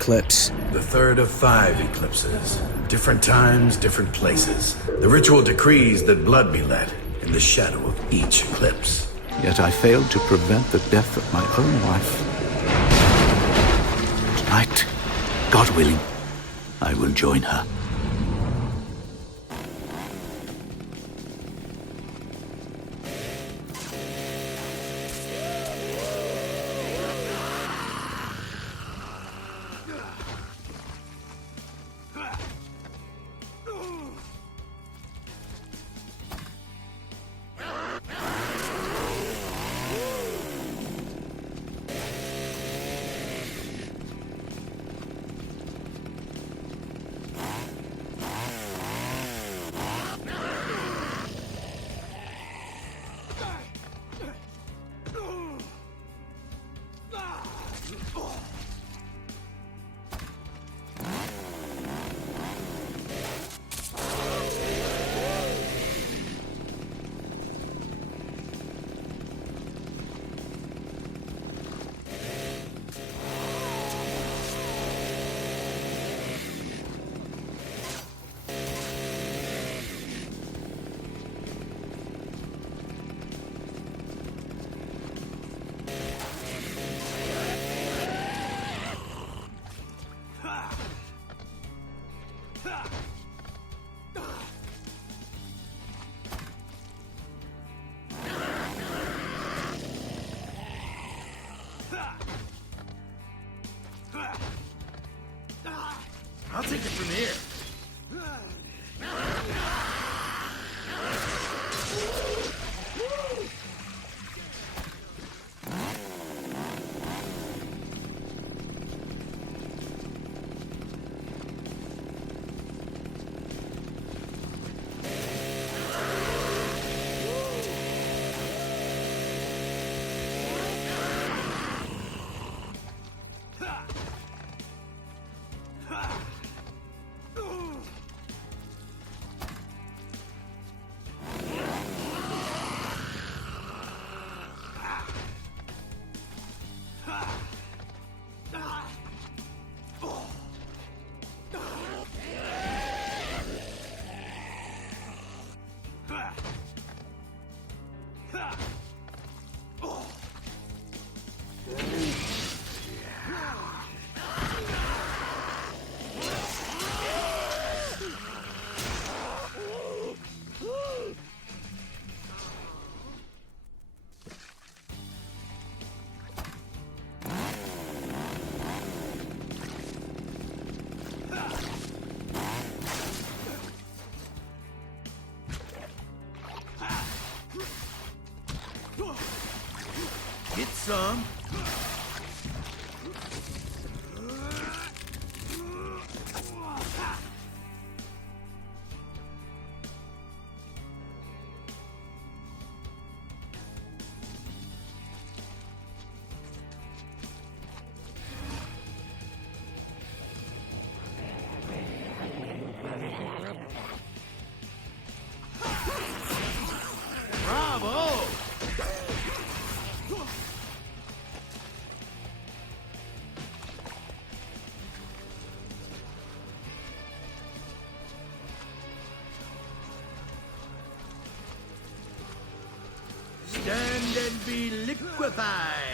eclipse? The third of 5 eclipses. Different times, different places. The ritual decrees that blood be let in the shadow of each eclipse. Yet I failed to prevent the death of my own wife. Tonight, God willing, I will join her. I'll take it from here. Get some. Bravo! Stand and be liquefied!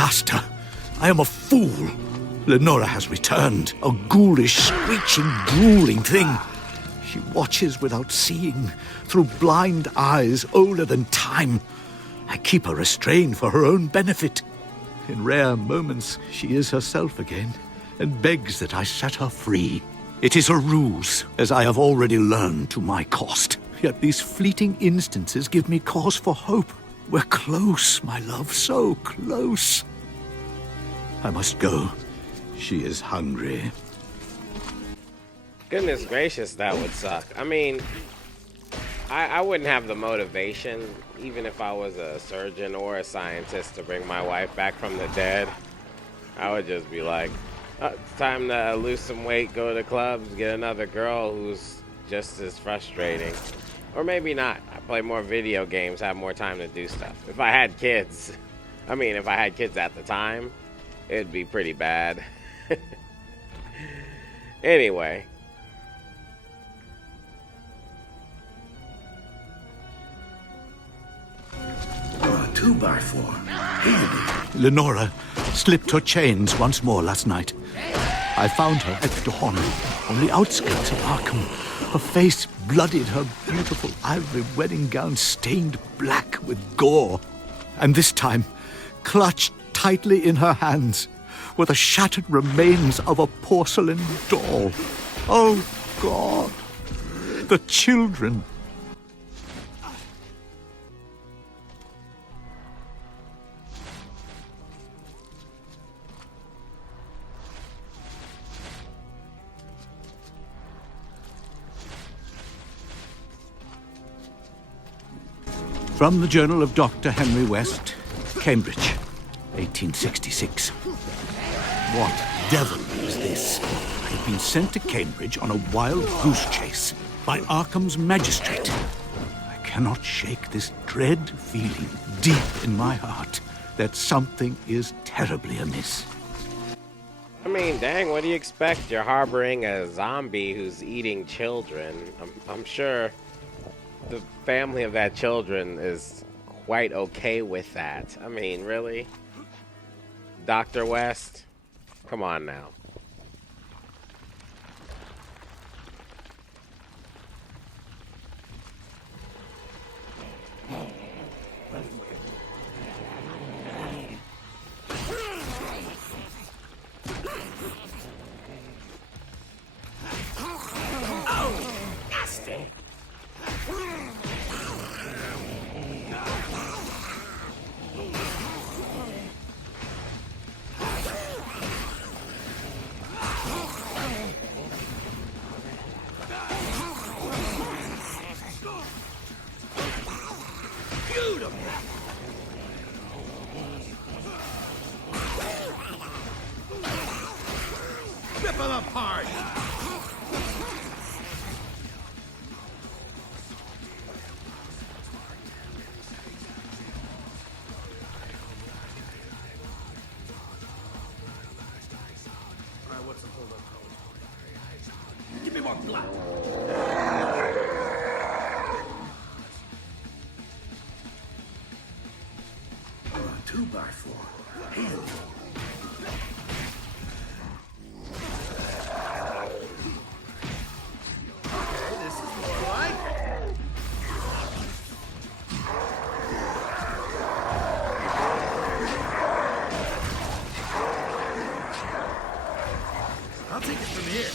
disaster. I am a fool. Lenora has returned, a ghoulish, screeching, drooling thing. She watches without seeing, through blind eyes older than time. I keep her restrained for her own benefit. In rare moments, she is herself again, and begs that I set her free. It is a ruse, as I have already learned to my cost. Yet these fleeting instances give me cause for hope. We're close, my love, so close. I must go. She is hungry. Goodness gracious, that would suck. I mean, I wouldn't have the motivation, even if I was a surgeon or a scientist, to bring my wife back from the dead. I would just be like, it's time to lose some weight, go to the clubs, get another girl who's just as frustrating. Or maybe not. I play more video games, have more time to do stuff. If I had kids, if I had kids at the time, it'd be pretty bad. Anyway. A 2x4. Handy. Lenora slipped her chains once more last night. I found her at dawn on the outskirts of Arkham. Her face bloodied, her beautiful ivory wedding gown stained black with gore. And this time, clutched tightly in her hands, were the shattered remains of a porcelain doll. Oh, God! The children! From the Journal of Dr. Henry West, Cambridge, 1866. What devil is this? I have been sent to Cambridge on a wild goose chase by Arkham's magistrate. I cannot shake this dread feeling deep in my heart that something is terribly amiss. I mean, dang, what do you expect? You're harboring a zombie who's eating children. I'm sure the family of that children is quite okay with that. I mean, really? Dr. West? Come on now. Rip them apart! Alright, what's the hold up? Give me more blood! 2x4. Handy. This is more like it. I'll take it from here.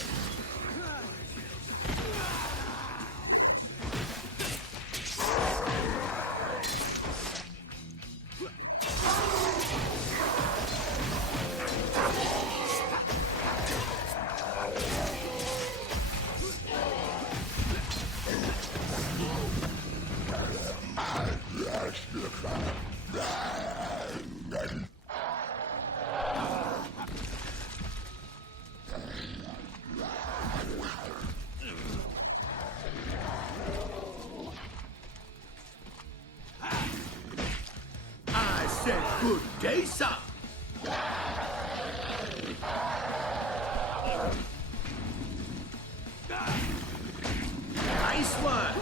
I said good day, son. Nice one.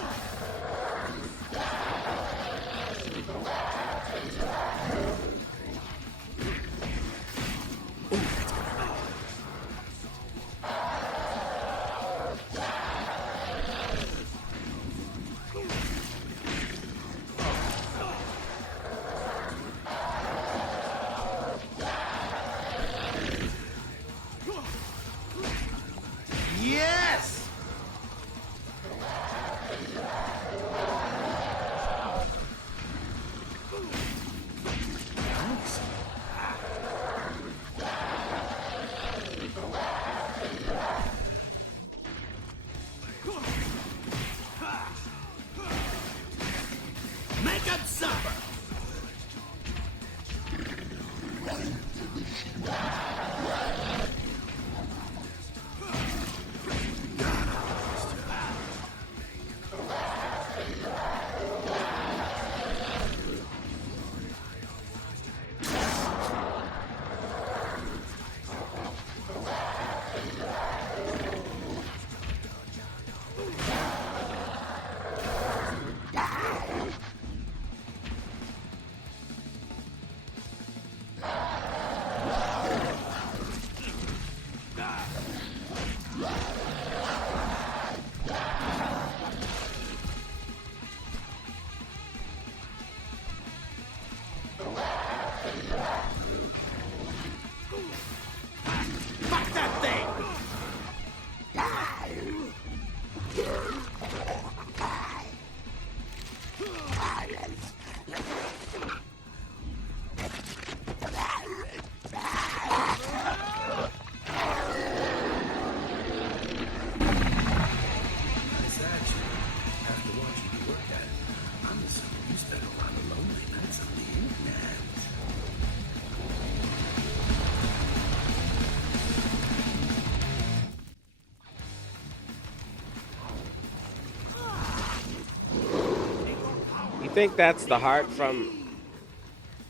I think that's the heart from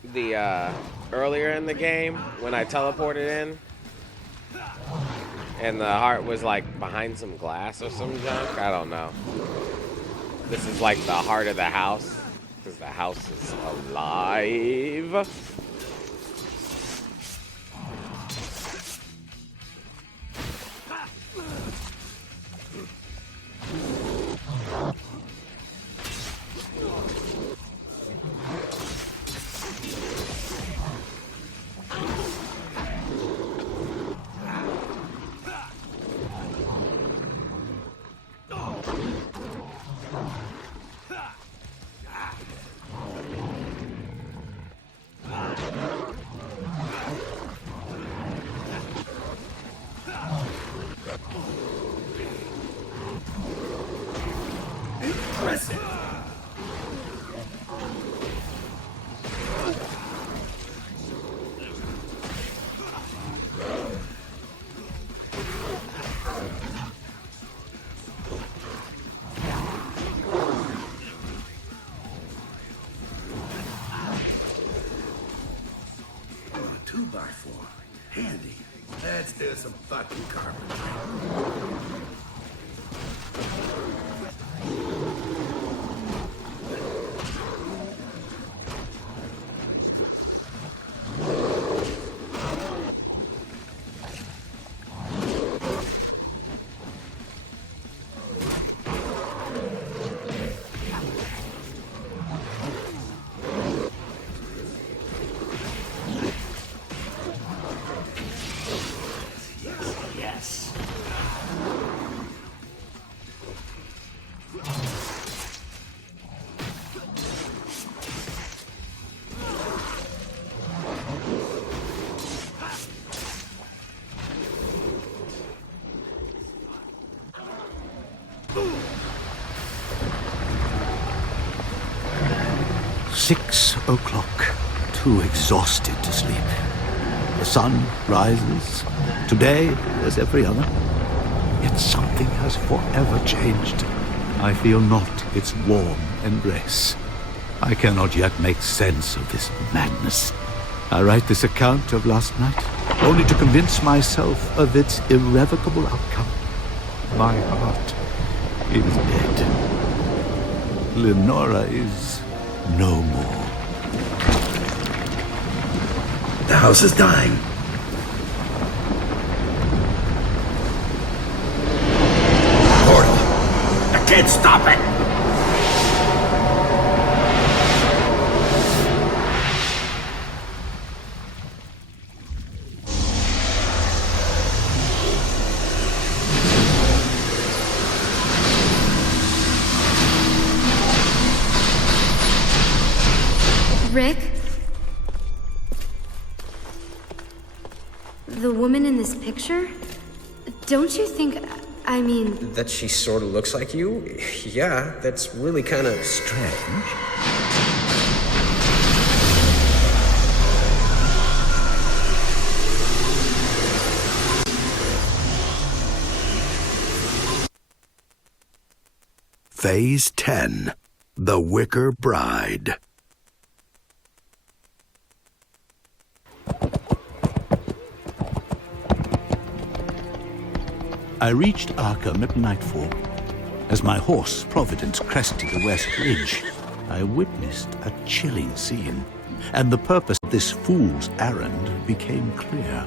the earlier in the game when I teleported in, and the heart was like behind some glass or some junk. I don't know. This is like the heart of the house because the house is alive. Handy. Let's do some fucking carpentry. Six o'clock, too exhausted to sleep. The sun rises, today as every other. Yet something has forever changed. I feel not its warm embrace. I cannot yet make sense of this madness. I write this account of last night, only to convince myself of its irrevocable outcome. My heart is dead. Lenora is no more. The house is dying. Portal. I can't stop it. Rick? The woman in this picture? Don't you think, I mean... That she sort of looks like you? Yeah, that's really kind of strange. Phase 10. The Wicker Bride. I reached Arkham at nightfall. As my horse, Providence, crested the west ridge, I witnessed a chilling scene, and the purpose of this fool's errand became clear.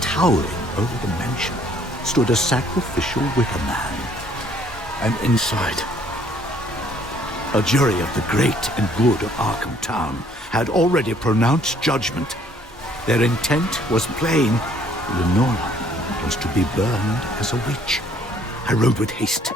Towering over the mansion stood a sacrificial wicker man, and inside, a jury of the great and good of Arkham Town had already pronounced judgment. Their intent was plain. Lenora was to be burned as a witch. I rode with haste.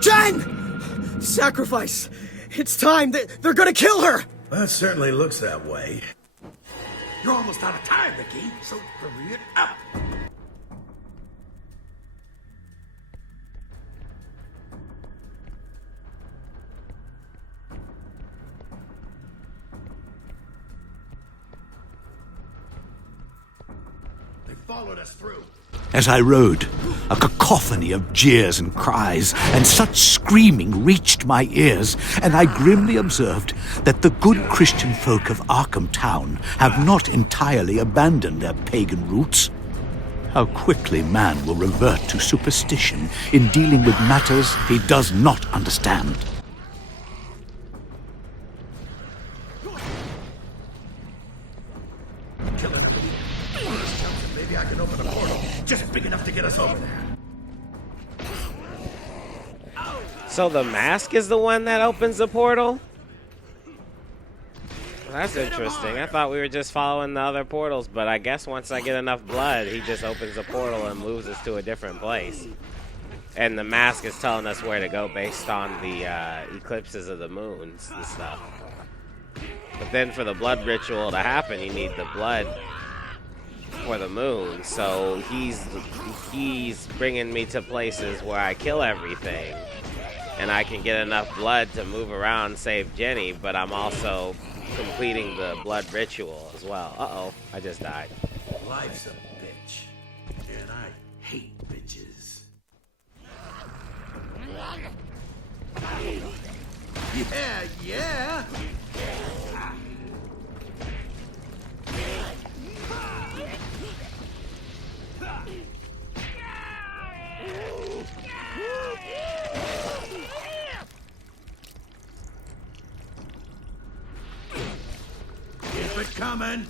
Jen! Sacrifice! It's time! They're gonna kill her! That certainly looks that way. You're almost out of time, Mickey, so hurry it up. They followed us through. As I rode, a cacophony of jeers and cries, and such screaming reached my ears, and I grimly observed that the good Christian folk of Arkham Town have not entirely abandoned their pagan roots. How quickly man will revert to superstition in dealing with matters he does not understand. Kill it. Maybe I can open a portal just big enough to get us over there. So the mask is the one that opens the portal? That's interesting. I thought we were just following the other portals, but I guess once I get enough blood, he just opens the portal and moves us to a different place. And the mask is telling us where to go based on the eclipses of the moons and stuff. But then for the blood ritual to happen, you need the blood for the moon. So he's bringing me to places where I kill everything. And I can get enough blood to move around and save Jenny, but I'm also completing the blood ritual as well. Uh-oh, I just died. Life's a bitch, and I hate bitches. Yeah. Keep it coming.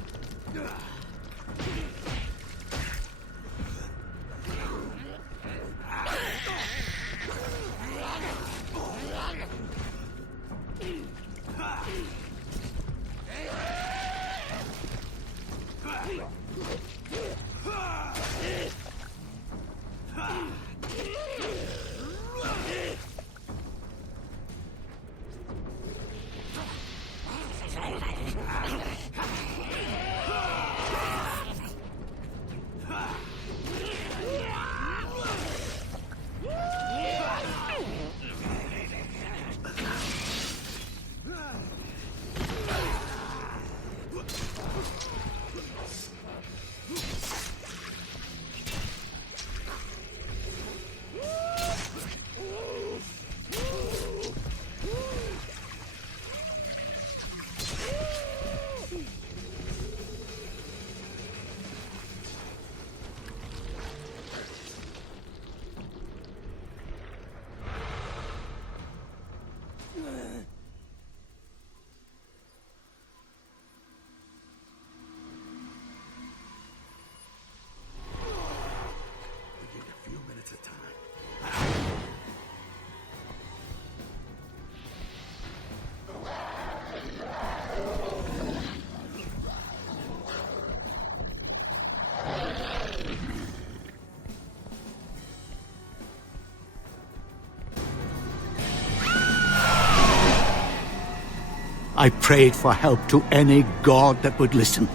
I prayed for help to any god that would listen.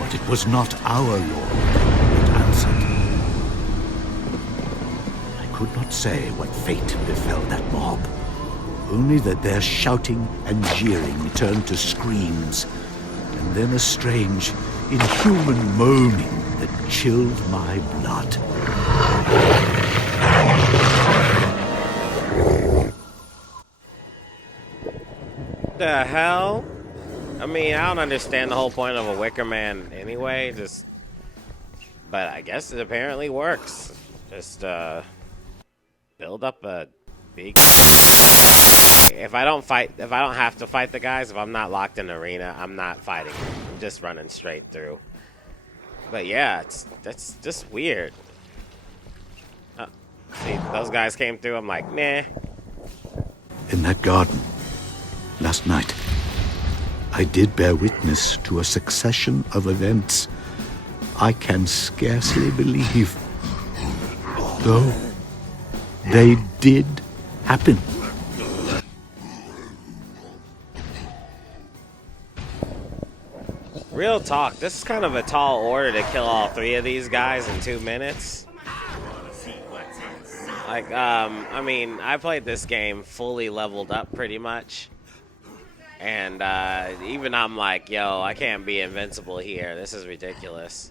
But it was not our Lord that answered. I could not say what fate befell that mob, only that their shouting and jeering turned to screams and then a strange, inhuman moaning that chilled my blood. The hell? I mean, I don't understand the whole point of a Wicker Man anyway. But I guess it apparently works. Just build up a big. If I don't have to fight the guys, if I'm not locked in the arena, I'm not fighting. I'm just running straight through. But yeah, that's just weird. See, those guys came through. I'm like, nah. In that garden, last night, I did bear witness to a succession of events I can scarcely believe. Though they did happen. Real talk, this is kind of a tall order to kill all three of these guys in 2 minutes. Like, I mean, I played this game fully leveled up pretty much. And even I'm like, yo, I can't be invincible here. This is ridiculous.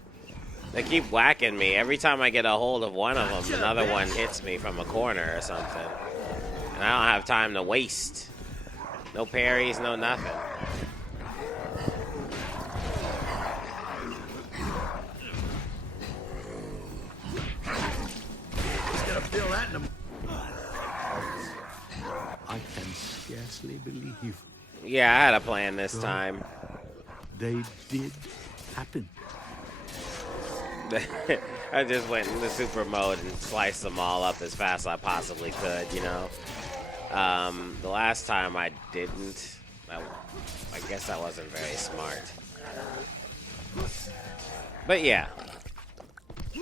They keep whacking me. Every time I get a hold of one of them, another one hits me from a corner or something. And I don't have time to waste. No parries, no nothing. I can scarcely believe. Yeah, I had a plan this time. They did happen. I just went into super mode and sliced them all up as fast as I possibly could, you know. The last time I didn't. I guess I wasn't very smart. But yeah.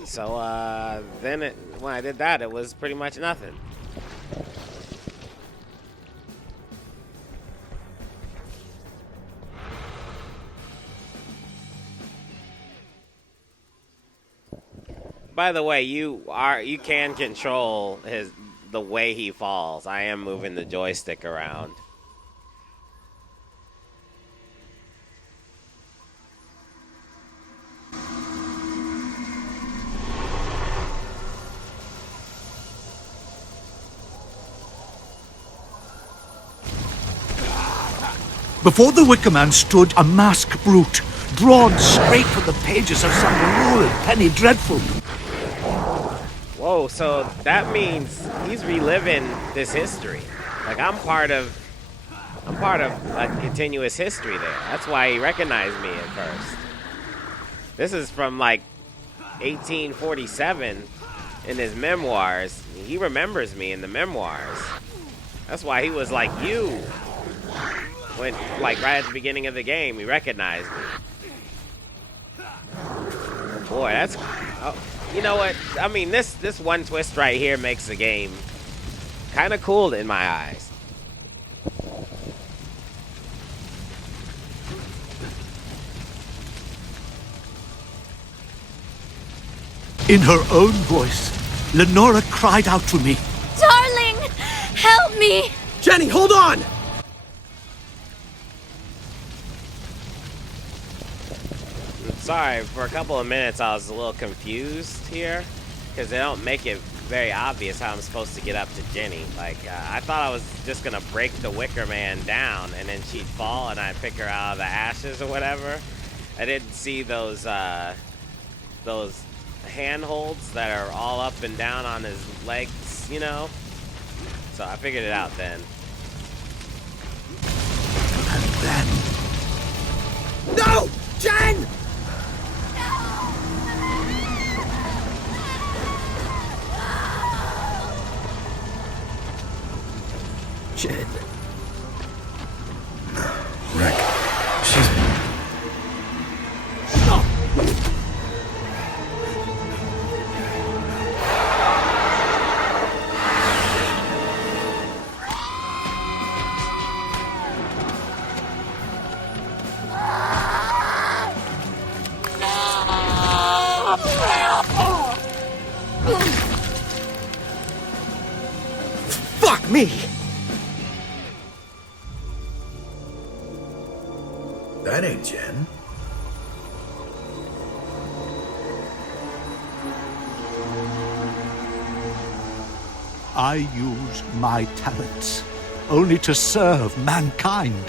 So then when I did that, it was pretty much nothing. By the way, you can control the way he falls. I am moving the joystick around. Before the Wicker Man stood a masked brute, drawn straight from the pages of some lurid penny dreadful. Whoa, so that means he's reliving this history. Like I'm part of a continuous history there. That's why he recognized me at first. This is from like 1847 in his memoirs. He remembers me in the memoirs. That's why he was like you. When like right at the beginning of the game, he recognized me. Boy, that's you know what? I mean, this one twist right here makes the game kind of cool in my eyes. In her own voice, Lenora cried out to me. Darling, help me! Jenny, hold on! Sorry, for a couple of minutes I was a little confused here because they don't make it very obvious how I'm supposed to get up to Jenny. Like, I thought I was just going to break the Wicker Man down and then she'd fall and I'd pick her out of the ashes or whatever. I didn't see those handholds that are all up and down on his legs, you know? So I figured it out then. And then... No! Jen! Jen. Rick, she's... Fuck me! That ain't Jen. I use my talents only to serve mankind.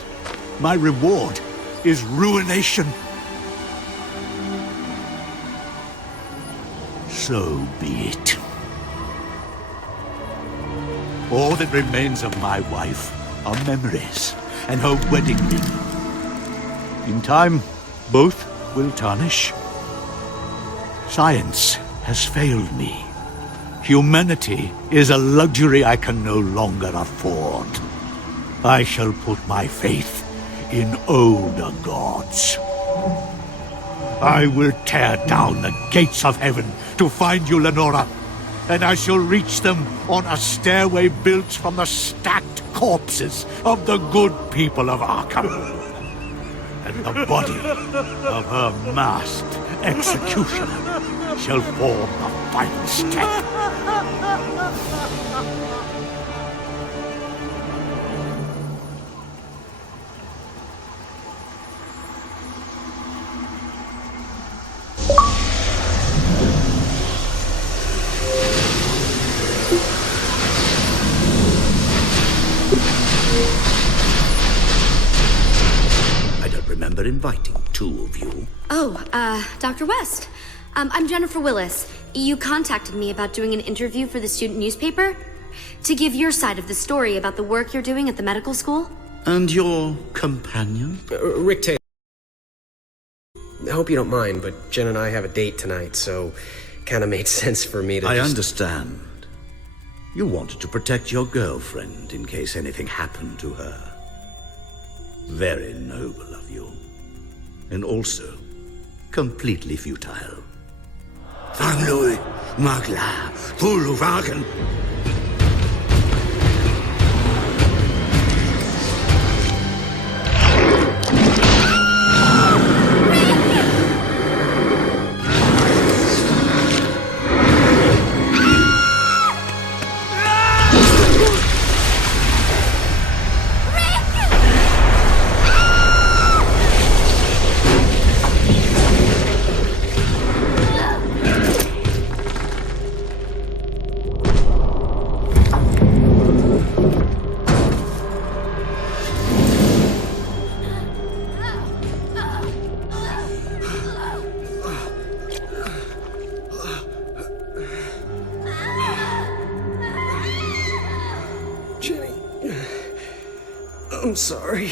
My reward is ruination. So be it. All that remains of my wife are memories and her wedding ring. In time, both will tarnish. Science has failed me. Humanity is a luxury I can no longer afford. I shall put my faith in older gods. I will tear down the gates of heaven to find you, Lenora, and I shall reach them on a stairway built from the stacked corpses of the good people of Arkham. And the body of her masked executioner shall form the final step. I don't remember inviting two of you. Oh, Dr. West. I'm Jennifer Willis. You contacted me about doing an interview for the student newspaper to give your side of the story about the work you're doing at the medical school. And your companion? Rick Taylor. I hope you don't mind, but Jen and I have a date tonight, so kind of made sense for me to I understand. You wanted to protect your girlfriend in case anything happened to her. Very noble of you. And also, completely futile. Van Louis, Magla, Puluwagen. Jenny. I'm sorry.